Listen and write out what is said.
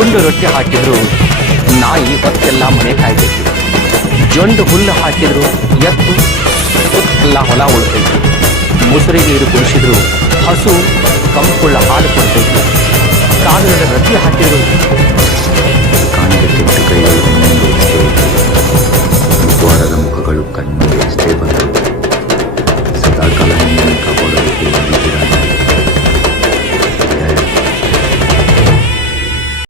ತುಂಡು ರೊಟ್ಟಿ ಹಾಕಿದ್ರು ನಾಯಿ ಹೊತ್ತೆಲ್ಲ ಮನೆ ಕಾಯ್ತೈತಿ. ಜೊಂಡು ಹುಲ್ಲು ಹಾಕಿದ್ರು ಎತ್ತು ಸುತ್ತೆಲ್ಲ ಹೊಲ ಉಳ್ತೈತಿ. ಮುಸುರಿ ನೀರು ಕುಡಿಸಿದ್ರು ಹಸು ಕಂಪುಳ್ಳ ಹಾಲು ಕೊಡ್ತೈತಿ. ಕಾಲುಗಳ ರೊಟ್ಟಿ ಹಾಕಿದ್ರು